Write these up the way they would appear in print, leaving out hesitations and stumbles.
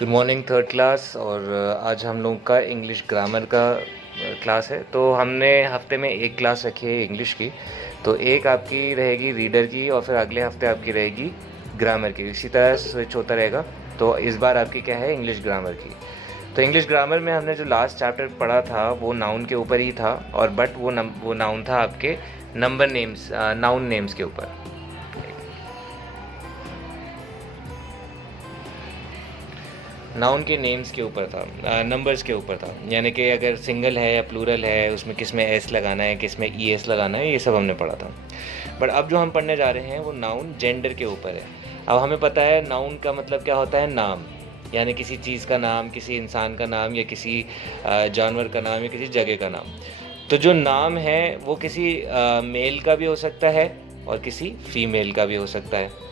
Good morning third class. और आज हम लोग का इंग्लिश ग्रामर का क्लास है। तो हमने हफ्ते में एक क्लास रखी है इंग्लिश की। तो एक आपकी रहेगी रीडर की और फिर अगले हफ्ते आपकी रहेगी ग्रामर की। इसी तरह स्विच होता रहेगा। तो इस बार आपकी क्या है, इंग्लिश ग्रामर की। तो इंग्लिश ग्रामर में हमने जो लास्ट चैप्टर पढ़ा था वो नाउन के ऊपर ही था, और बट वो नाउन था आपके नंबर नेम्स, नाउन नेम्स के ऊपर। नाउन के नेम्स के ऊपर था, नंबर्स के ऊपर था। यानी कि अगर सिंगल है या प्लूरल है, उसमें किस में एस लगाना है, किस में ई एस लगाना है, ये सब हमने पढ़ा था। बट अब जो हम पढ़ने जा रहे हैं वो नाउन जेंडर के ऊपर है। अब हमें पता है नाउन का मतलब क्या होता है, नाम। यानी किसी चीज़ का नाम, किसी इंसान का नाम, या किसी जानवर का नाम, या किसी जगह का नाम। तो जो नाम है वो किसी मेल का भी हो सकता है और किसी फीमेल का भी हो सकता है।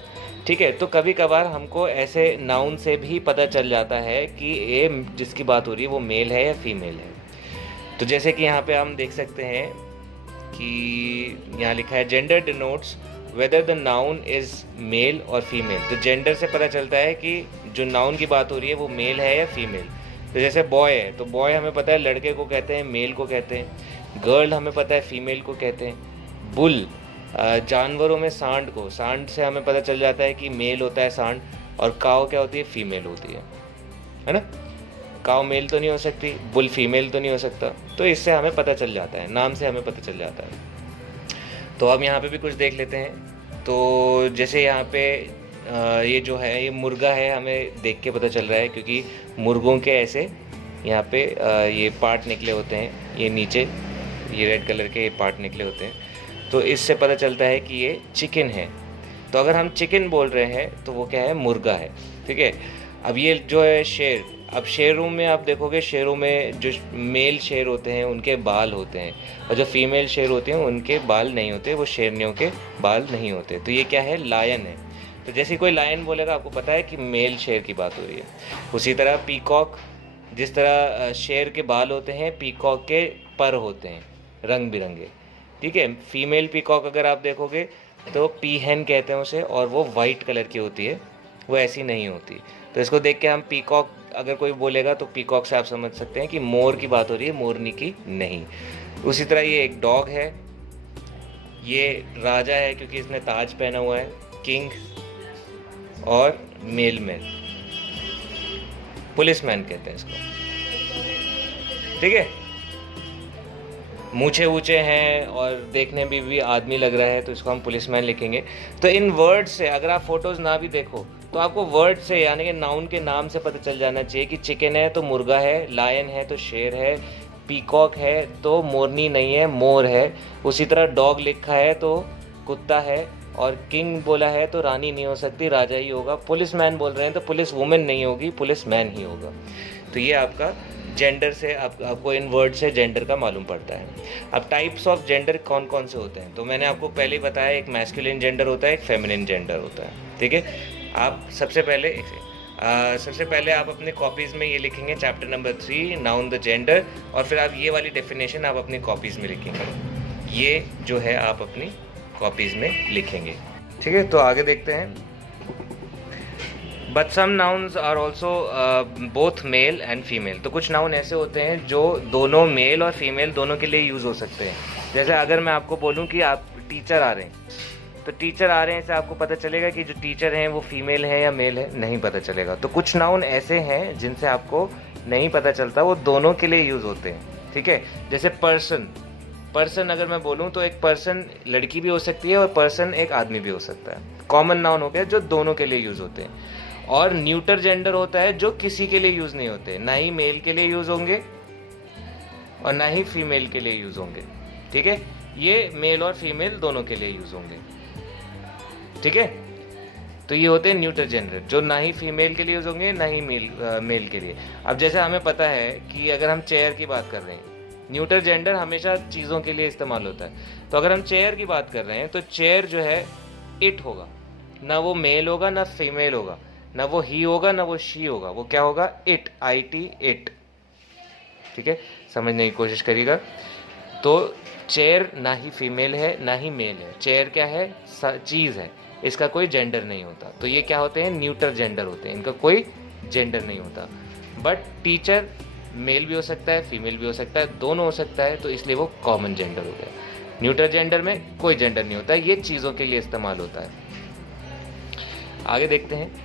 ठीक है। तो कभी कभार हमको ऐसे नाउन से भी पता चल जाता है कि ये जिसकी बात हो रही है वो मेल है या फीमेल है। तो जैसे कि यहाँ पे हम देख सकते हैं कि यहाँ लिखा है gender denotes whether the noun is male और फीमेल। तो जेंडर से पता चलता है कि जो नाउन की बात हो रही है वो मेल है या फीमेल। तो जैसे बॉय है, तो बॉय हमें पता है लड़के को कहते हैं, मेल को कहते हैं। गर्ल हमें पता है फीमेल को कहते हैं। बुल, जानवरों में सांड को, सांड से हमें पता चल जाता है कि मेल होता है सांड। और काव क्या होती है, फीमेल होती है ना। काव मेल तो नहीं हो सकती, बुल फीमेल तो नहीं हो सकता। तो इससे हमें पता चल जाता है, नाम से हमें पता चल जाता है। तो अब यहाँ पे भी कुछ देख लेते हैं। तो जैसे यहाँ पे ये जो है ये मुर्गा है, हमें देख के पता चल रहा है क्योंकि मुर्गों के ऐसे यहाँ पे ये पार्ट निकले होते हैं, ये नीचे ये रेड कलर के ये पार्ट निकले होते हैं। तो इससे पता चलता है कि ये चिकन है। तो अगर हम चिकन बोल रहे हैं तो वो क्या है, मुर्गा है। ठीक है। अब ये जो है शेर, अब शेरों में आप देखोगे, शेरों में जो मेल शेर होते हैं उनके बाल होते हैं, और जो फीमेल शेर होते हैं उनके बाल नहीं होते, वो शेरनियों के बाल नहीं होते। तो ये क्या है, लायन है। तो जैसे कोई लायन बोलेगा आपको पता है कि मेल शेर की बात हो रही है। उसी तरह पीकॉक, जिस तरह शेर के बाल होते हैं, पीकॉक के पर होते हैं रंग बिरंगे। ठीक है। फीमेल पीकॉक अगर आप देखोगे तो पीहन कहते हैं उसे, और वो वाइट कलर की होती है, वो ऐसी नहीं होती। तो इसको देख के हम पीकॉक अगर कोई बोलेगा तो पीकॉक से आप समझ सकते हैं कि मोर की बात हो रही है, मोरनी की नहीं। उसी तरह ये एक डॉग है, ये राजा है क्योंकि इसने ताज पहना हुआ है, किंग। और मेल में पुलिसमैन कहते हैं इसको। ठीक है। मूछे ऊँचे हैं और देखने में भी आदमी लग रहा है, तो इसको हम पुलिसमैन लिखेंगे। तो इन वर्ड से अगर आप फोटोज़ ना भी देखो तो आपको वर्ड से यानी कि नाउन के नाम से पता चल जाना चाहिए कि चिकन है तो मुर्गा है, लायन है तो शेर है, पीकॉक है तो मोरनी नहीं है, मोर है। उसी तरह डॉग लिखा है तो कुत्ता है, और किंग बोला है तो रानी नहीं हो सकती, राजा ही होगा। पुलिसमैन बोल रहे हैं तो पुलिस वुमेन नहीं होगी, पुलिस मैन ही होगा। तो ये आपका जेंडर से आपको इन वर्ड से जेंडर का मालूम पड़ता है। अब टाइप्स ऑफ जेंडर कौन कौन से होते हैं, तो मैंने आपको पहले ही बताया, एक मैस्कुलिन जेंडर होता है, एक फेमिनिन जेंडर होता है। ठीक है। आप सबसे पहले आप अपने कॉपीज़ में ये लिखेंगे chapter number 3 noun the gender, और फिर आप ये वाली डेफिनेशन आप अपनी कॉपीज़ में लिखेंगे। ये जो है आप अपनी कॉपीज़ में लिखेंगे। ठीक है। तो आगे देखते हैं। But some nouns are also both male and female. तो कुछ नाउन ऐसे होते हैं जो दोनों मेल और फीमेल दोनों के लिए यूज़ हो सकते हैं। जैसे अगर मैं आपको बोलूँ कि आप टीचर आ रहे हैं, तो टीचर आ रहे हैं से आपको पता चलेगा कि जो टीचर हैं वो फीमेल है या मेल है, नहीं पता चलेगा। तो कुछ नाउन ऐसे हैं जिनसे आपको नहीं पता चलता, वो दोनों के लिए यूज़ होते हैं। ठीक है। जैसे पर्सन, पर्सन अगर मैं बोलूँ तो एक पर्सन लड़की भी हो सकती है और पर्सन एक आदमी भी हो सकता है। कॉमन नाउन हो गया जो दोनों के लिए यूज़ होते हैं। और न्यूटर जेंडर होता है जो किसी के लिए यूज़ नहीं होते, ना ही मेल के लिए यूज़ होंगे और ना ही फीमेल के लिए यूज़ होंगे। ठीक है। ये मेल और फीमेल दोनों के लिए यूज़ होंगे। ठीक है। तो ये होते हैं न्यूटर जेंडर, जो ना ही फीमेल के लिए यूज़ होंगे ना ही मेल के लिए। अब जैसे हमें पता है कि अगर हम चेयर की बात कर रहे हैं, न्यूटर जेंडर हमेशा चीज़ों के लिए इस्तेमाल होता है। तो अगर हम चेयर की बात कर रहे हैं तो चेयर जो है इट होगा, ना वो मेल होगा ना फीमेल होगा, ना वो ही होगा ना वो शी होगा, वो क्या होगा, इट, IT, इट। ठीक है। समझने की कोशिश करिएगा। तो चेयर ना ही फीमेल है ना ही मेल है, चेयर क्या है, चीज़ है, इसका कोई जेंडर नहीं होता। तो ये क्या होते हैं, न्यूटर जेंडर होते हैं, इनका कोई जेंडर नहीं होता। बट टीचर मेल भी हो सकता है, फीमेल भी हो सकता है, दोनों हो सकता है, तो इसलिए वो कॉमन जेंडर हो गया। न्यूट्रल जेंडर में कोई जेंडर नहीं होता है, ये चीज़ों के लिए इस्तेमाल होता है। आगे देखते हैं।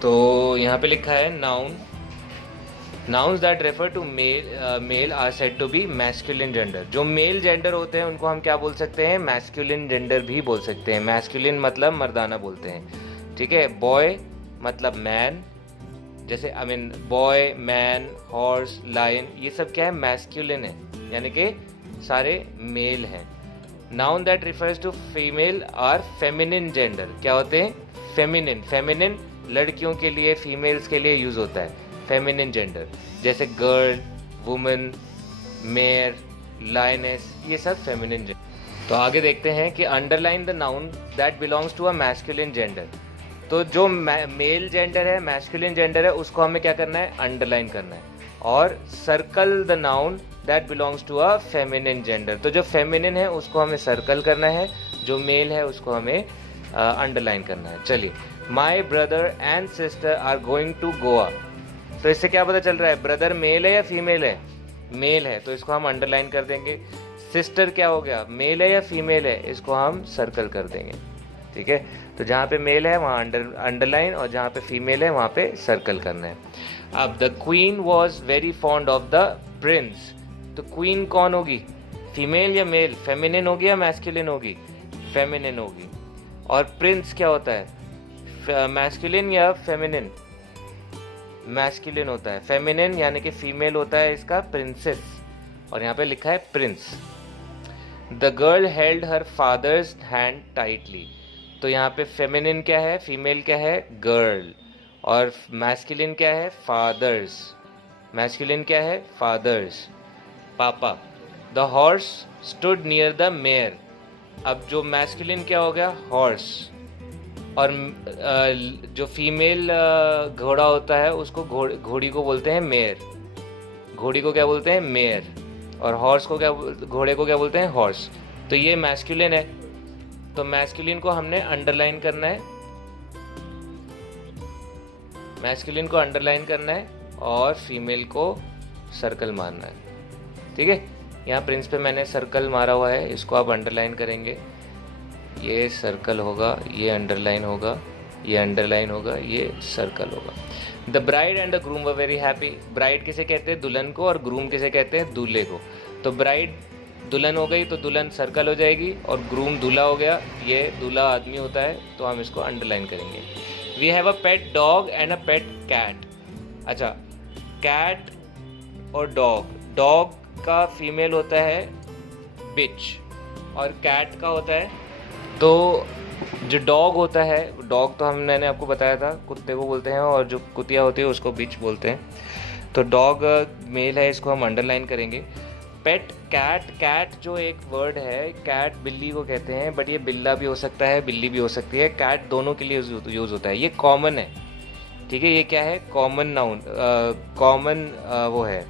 तो यहाँ पे लिखा है noun, nouns that refer to male are said to be masculine gender. जो मेल जेंडर होते हैं उनको हम क्या बोल सकते हैं? मैस्कुलिन जेंडर भी बोल सकते हैं। मैस्कुलिन मतलब मर्दाना बोलते हैं, ठीक है। बॉय मतलब मैन, जैसे I mean boy, man, horse, lion, ये सब क्या है? मैस्कुलिन है, यानी कि सारे मेल हैं। Noun that refers to female are feminine gender. क्या होते हैं? फेमिनिन। फेमिनिन लड़कियों के लिए, फीमेल्स के लिए यूज होता है, फेमिनिन जेंडर, जैसे गर्ल, वुमन, मेयर, लायनेस, ये सब फेमिनिन जेंडर। तो आगे देखते हैं कि underline the noun that belongs to a masculine gender. तो जो मेल जेंडर है, मैस्कुलिन जेंडर है, उसको हमें क्या करना है? अंडरलाइन करना है। और circle the noun that belongs to a feminine gender. तो जो फेमिनिन है उसको हमें सर्कल करना है, जो मेल है उसको हमें अंडरलाइन करना है। चलिए, my brother and sister are going to Goa. तो इससे क्या पता चल रहा है? ब्रदर मेल है या फीमेल है? मेल है, तो इसको हम अंडरलाइन कर देंगे। सिस्टर क्या हो गया? मेल है या फीमेल है? इसको हम सर्कल कर देंगे, ठीक है। तो जहाँ पे मेल है वहाँ अंडरलाइन, और जहाँ पे फीमेल है वहाँ पे सर्कल करना है। अब the queen was very fond of the Prince. तो क्वीन कौन होगी? फीमेल या मेल? फेमिनिन होगी या मैस्कुलिन होगी? फेमिनिन होगी। और प्रिंस क्या होता है? मैस्कुलिन या फेमिनिन? मैस्कुलिन होता है। फेमिनिन यानी कि फीमेल होता है इसका प्रिंसेस, और यहाँ पे लिखा है Prince. The girl held her father's hand tightly. तो यहाँ पे फेमिनिन क्या है? फीमेल क्या है? गर्ल। और मैस्कुलिन क्या है? फादर्स। मैस्कुलिन क्या है? फादर्स, पापा। The horse stood near the mayor. अब जो मैस्कुलिन क्या हो गया? हॉर्स। और जो फीमेल घोड़ा होता है उसको घोड़ी को बोलते हैं मेयर। घोड़ी को क्या बोलते हैं? मेयर। और हॉर्स को क्या, घोड़े को क्या बोलते हैं? हॉर्स। तो ये मैस्कुलिन है, तो मैस्कुलिन को हमने अंडरलाइन करना है, मैस्कुलिन को अंडरलाइन करना है, और फीमेल को सर्कल मारना है, ठीक है। यहाँ प्रिंस पे मैंने सर्कल मारा हुआ है, इसको आप अंडरलाइन करेंगे। ये सर्कल होगा, ये अंडरलाइन होगा, ये अंडरलाइन होगा, ये सर्कल होगा। The bride and the groom were very happy. Bride किसे कहते हैं? दुल्हन को। और ग्रूम किसे कहते हैं? दूल्हे को। तो ब्राइड दुल्हन हो गई तो दुल्हन सर्कल हो जाएगी, और ग्रूम दूल्हा हो गया, ये दूल्हा आदमी होता है, तो हम इसको अंडरलाइन करेंगे। We have a pet dog and a pet cat. अच्छा, कैट और डॉग, डॉग का फीमेल होता है बिच, और कैट का होता है, तो जो डॉग होता है, डॉग तो मैंने आपको बताया था कुत्ते को बोलते हैं, और जो कुतिया होती है उसको बिच बोलते हैं। तो डॉग मेल है, इसको हम अंडरलाइन करेंगे। पेट कैट, कैट जो एक वर्ड है, कैट बिल्ली को कहते हैं, बट ये बिल्ला भी हो सकता है, बिल्ली भी हो सकती है, कैट दोनों के लिए यूज़ होता है। ये कॉमन है, ठीक है। ये क्या है? कॉमन नाउन, कॉमन वो है,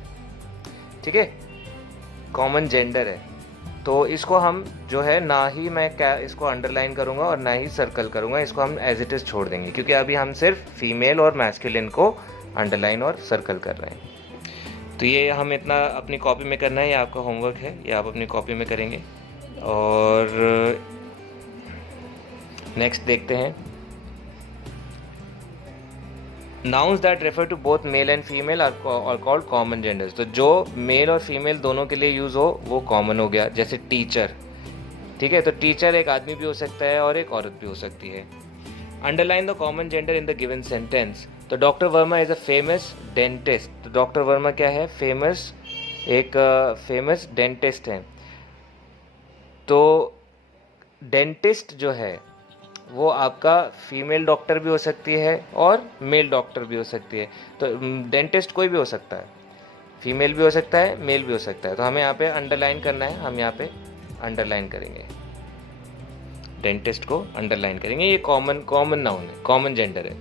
ठीक है, कॉमन जेंडर है। तो इसको हम जो है, ना ही मैं क्या इसको अंडरलाइन करूँगा और ना ही सर्कल करूँगा, इसको हम एज इट इज़ छोड़ देंगे, क्योंकि अभी हम सिर्फ फीमेल और मैस्कुलिन को अंडरलाइन और सर्कल कर रहे हैं। तो ये हम इतना अपनी कॉपी में करना है, ये आपका होमवर्क है, ये आप अपनी कॉपी में करेंगे। और नेक्स्ट देखते हैं, nouns that refer to both male and female are called common genders. तो जो मेल और फीमेल दोनों के लिए यूज़ हो वो कॉमन हो गया, जैसे टीचर, ठीक है। तो टीचर एक आदमी भी हो सकता है और एक औरत भी हो सकती है। Underline the common gender in the given sentence. तो doctor Verma is a famous dentist. तो डॉक्टर वर्मा क्या है? फेमस, एक फेमस डेंटिस्ट हैं। तो डेंटिस्ट जो है वो आपका फीमेल डॉक्टर भी हो सकती है और मेल डॉक्टर भी हो सकती है। तो डेंटिस्ट कोई भी हो सकता है, फीमेल भी हो सकता है, मेल भी हो सकता है। तो हमें यहाँ पे अंडरलाइन करना है, हम यहाँ पे अंडरलाइन करेंगे, डेंटिस्ट को अंडरलाइन करेंगे। ये कॉमन नाउन है, कॉमन जेंडर है।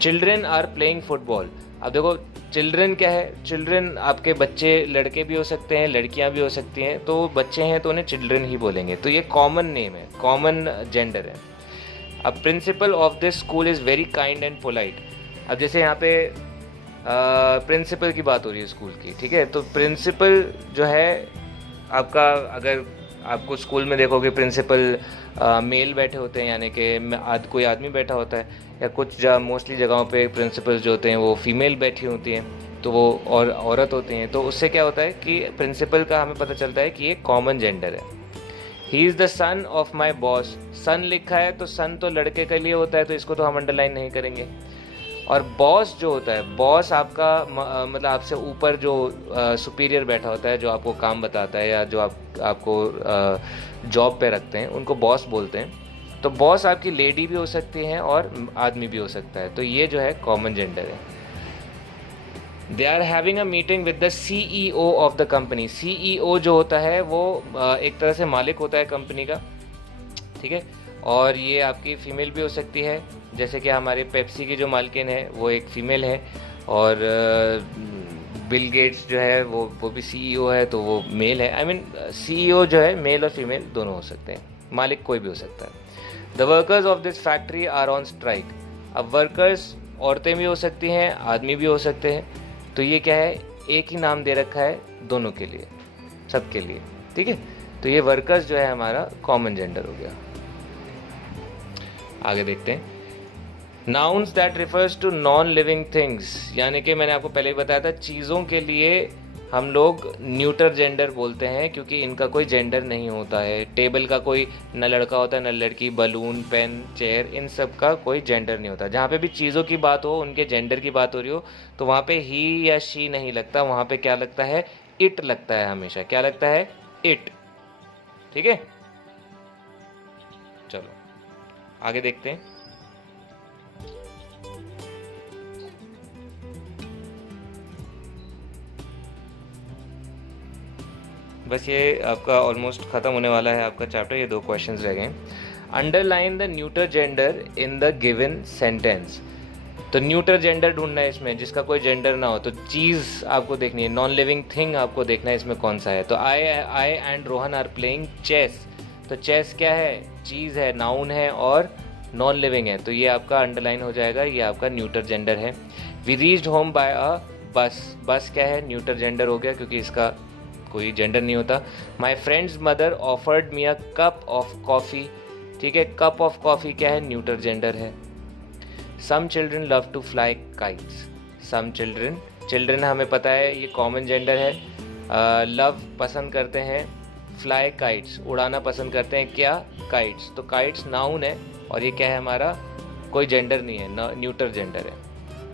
Children are playing football. अब देखो चिल्ड्रन क्या है, चिल्ड्रन आपके बच्चे लड़के भी हो सकते हैं, लड़कियां भी हो सकती हैं, तो बच्चे हैं तो उन्हें चिल्ड्रन ही बोलेंगे, तो ये कॉमन नेम है, कॉमन जेंडर है। अब principle of this school is very kind and polite. अब जैसे यहाँ पे प्रिंसिपल की बात हो रही है स्कूल की, ठीक है, तो प्रिंसिपल जो है आपका, अगर आपको स्कूल में देखोगे प्रिंसिपल मेल बैठे होते हैं, यानी कि कोई आदमी बैठा होता है, या कुछ मोस्टली जगहों पे प्रिंसिपल्स जो होते हैं वो फीमेल बैठी होती हैं, तो वो और औरत होती हैं, तो उससे क्या होता है कि प्रिंसिपल का हमें पता चलता है कि ये कॉमन जेंडर है। He is the son of my boss. Son लिखा है तो सन तो लड़के के लिए होता है, तो इसको तो हम अंडरलाइन नहीं करेंगे। और बॉस जो होता है, बॉस आपका मतलब आपसे ऊपर जो सुपीरियर बैठा होता है, जो आपको काम बताता है या जो आपको जॉब पे रखते हैं, उनको बॉस बोलते हैं। तो बॉस आपकी लेडी भी हो सकती है और आदमी भी हो सकता है, तो ये जो है कॉमन जेंडर है। They are having a meeting with the CEO of the company. CEO जो होता है वो एक तरह से मालिक होता है कंपनी का, ठीक है, और ये आपकी फ़ीमेल भी हो सकती है, जैसे कि हमारे पेप्सी की जो मालकिन है वो एक फ़ीमेल है, और बिल गेट्स जो है वो भी CEO है, तो वो मेल है। आई मीन CEO जो है मेल और फीमेल दोनों हो सकते हैं, मालिक कोई भी हो सकता है। The workers of this factory are on strike. अब वर्कर्स औरतें भी हो सकती हैं, आदमी भी हो सकते हैं, तो ये क्या है, एक ही नाम दे रखा है दोनों के लिए, सबके लिए, ठीक है, तो ये वर्कर्स जो है हमारा कॉमन जेंडर हो गया। आगे देखते हैं, nouns that refers to non living things, यानी कि मैंने आपको पहले ही बताया था, चीज़ों के लिए हम लोग न्यूटर जेंडर बोलते हैं, क्योंकि इनका कोई जेंडर नहीं होता है। टेबल का कोई न लड़का होता है न लड़की, बलून, पेन, चेयर, इन सब का कोई जेंडर नहीं होता। जहाँ पे भी चीज़ों की बात हो, उनके जेंडर की बात हो रही हो, तो वहाँ पे ही या शी नहीं लगता, वहाँ पे क्या लगता है, इट लगता है हमेशा। क्या लगता है, इट, ठीक है। चलो आगे देखते हैं। बस ये आपका ऑलमोस्ट ख़त्म होने वाला है आपका चैप्टर, ये 2 क्वेश्चंस रह गए। Underline the neuter gender in the given sentence. तो न्यूटर जेंडर ढूंढना है इसमें, जिसका कोई जेंडर ना हो, तो चीज़ आपको देखनी है, नॉन लिविंग थिंग आपको देखना है इसमें कौन सा है। तो I and Rohan are playing chess. तो चेस क्या है, चीज़ है, नाउन है और नॉन लिविंग है, तो ये आपका अंडरलाइन हो जाएगा, ये आपका न्यूटर जेंडर है। वी रीच्ड होम बाय अ बस। बस क्या है, न्यूटर जेंडर हो गया, क्योंकि इसका कोई जेंडर नहीं होता। My friends mother offered me a cup of coffee. ठीक है, कप ऑफ कॉफ़ी क्या है, न्यूटर जेंडर है। Some children love to fly kites. Some children, children हमें पता है ये कॉमन जेंडर है। लव पसंद करते हैं, फ्लाई काइट्स उड़ाना पसंद करते हैं, क्या, काइट्स। तो काइट्स नाउन है और ये क्या है हमारा, कोई जेंडर नहीं है, न्यूटर जेंडर है।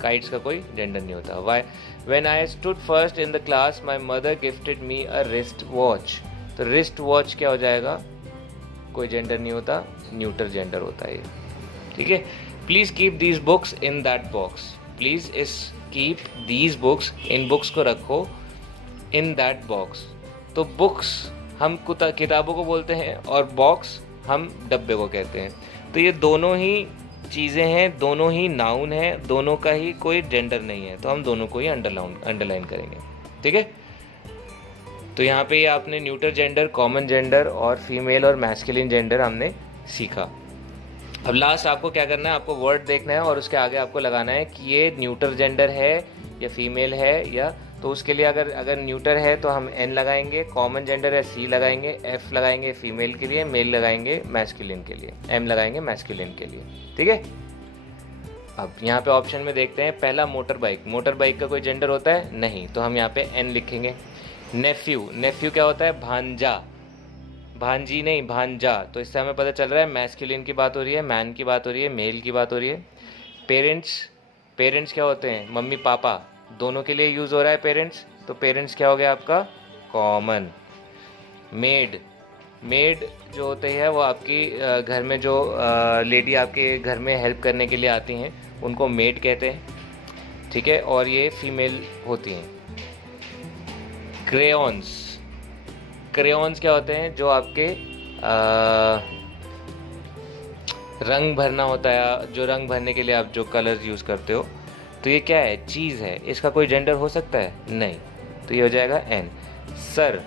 काइट्स का कोई जेंडर नहीं होता। Why when I stood first in the class my mother gifted me a wrist watch. तो रिस्ट वॉच क्या हो जाएगा, कोई जेंडर नहीं होता, न्यूटर जेंडर होता है ये, ठीक है। Please keep these books in that box. Please इस कीप दीज बुक्स, इन बुक्स को रखो, इन दैट बॉक्स। तो बुक्स हम किताबों को बोलते हैं और बॉक्स हम डब्बे को कहते हैं। तो ये दोनों ही चीज़ें हैं, दोनों ही नाउन है, दोनों का ही कोई जेंडर नहीं है, तो हम दोनों को ही अंडरलाइन करेंगे, ठीक है। तो यहाँ पे ये आपने न्यूटर जेंडर, कॉमन जेंडर और फीमेल और मैस्कुलिन जेंडर हमने सीखा। अब लास्ट आपको क्या करना है, आपको वर्ड देखना है और उसके आगे आपको लगाना है कि ये न्यूटर जेंडर है या फीमेल है, या तो उसके लिए अगर न्यूटर है तो हम N लगाएंगे, कॉमन जेंडर है C लगाएंगे, F लगाएंगे फीमेल के लिए, मेल लगाएंगे मैस्कुलिन के लिए, M लगाएंगे मैस्कुलिन के लिए, ठीक है। अब यहाँ पे ऑप्शन में देखते हैं, पहला मोटर बाइक। मोटर बाइक का कोई जेंडर होता है नहीं, तो हम यहाँ पे N लिखेंगे। नेफ्यू, नेफ्यू क्या होता है, भांजा, भांजी नहीं भांजा, तो इससे हमें पता चल रहा है मैस्कुलिन की बात हो रही है, मैन की बात हो रही है, मेल की बात हो रही है। पेरेंट्स, पेरेंट्स क्या होते हैं, मम्मी पापा, दोनों के लिए यूज़ हो रहा है पेरेंट्स, तो पेरेंट्स क्या हो गया आपका, कॉमन। मेड, मेड जो होते हैं वो आपकी घर में जो लेडी आपके घर में हेल्प करने के लिए आती हैं उनको मेड कहते हैं, ठीक है, और ये फीमेल होती हैं। क्रेयॉन्स, क्रेयॉन्स क्या होते हैं, जो आपके रंग भरना होता है, जो रंग भरने के लिए आप जो कलर्स यूज़ करते हो, तो ये क्या है, चीज़ है, इसका कोई जेंडर हो सकता है नहीं, तो ये हो जाएगा एन। सर,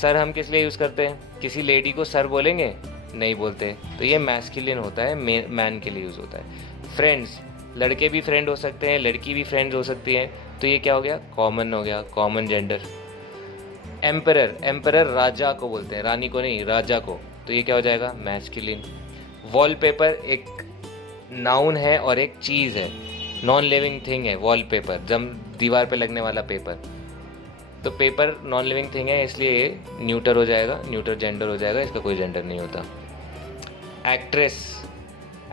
सर हम किस लिए यूज़ करते हैं, किसी लेडी को सर बोलेंगे, नहीं बोलते, तो ये मैस्कुलिन होता है, मैन के लिए यूज़ होता है। फ्रेंड्स, लड़के भी फ्रेंड हो सकते हैं, लड़की भी फ्रेंड्स हो सकती हैं, तो ये क्या हो गया, कॉमन हो गया, कॉमन जेंडर। एम्परर, एम्परर राजा को बोलते हैं, रानी को नहीं, राजा को, तो ये क्या हो जाएगा, मैस्कुलिन। वॉलपेपर एक नाउन है और एक चीज़ है, नॉन लिविंग थिंग है वॉलपेपर, जब दीवार पे लगने वाला पेपर, तो पेपर नॉन लिविंग थिंग है, इसलिए ये न्यूटर हो जाएगा, न्यूटर जेंडर हो जाएगा, इसका कोई जेंडर नहीं होता। एक्ट्रेस,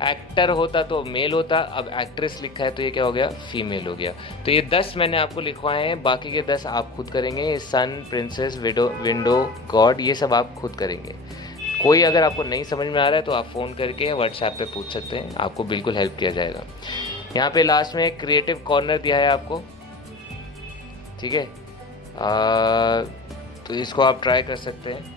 एक्टर होता तो मेल होता, अब एक्ट्रेस लिखा है तो ये क्या हो गया, फीमेल हो गया। तो ये 10 मैंने आपको लिखवाए हैं, बाकी के 10 आप खुद करेंगे। सन, प्रिंसेस, विंडो, गॉड, ये सब आप खुद करेंगे। कोई अगर आपको नहीं समझ में आ रहा है तो आप फ़ोन करके व्हाट्सएप पे पूछ सकते हैं, आपको बिल्कुल हेल्प किया जाएगा। यहाँ पे लास्ट में एक क्रिएटिव कॉर्नर दिया है आपको, ठीक है, तो इसको आप ट्राई कर सकते हैं।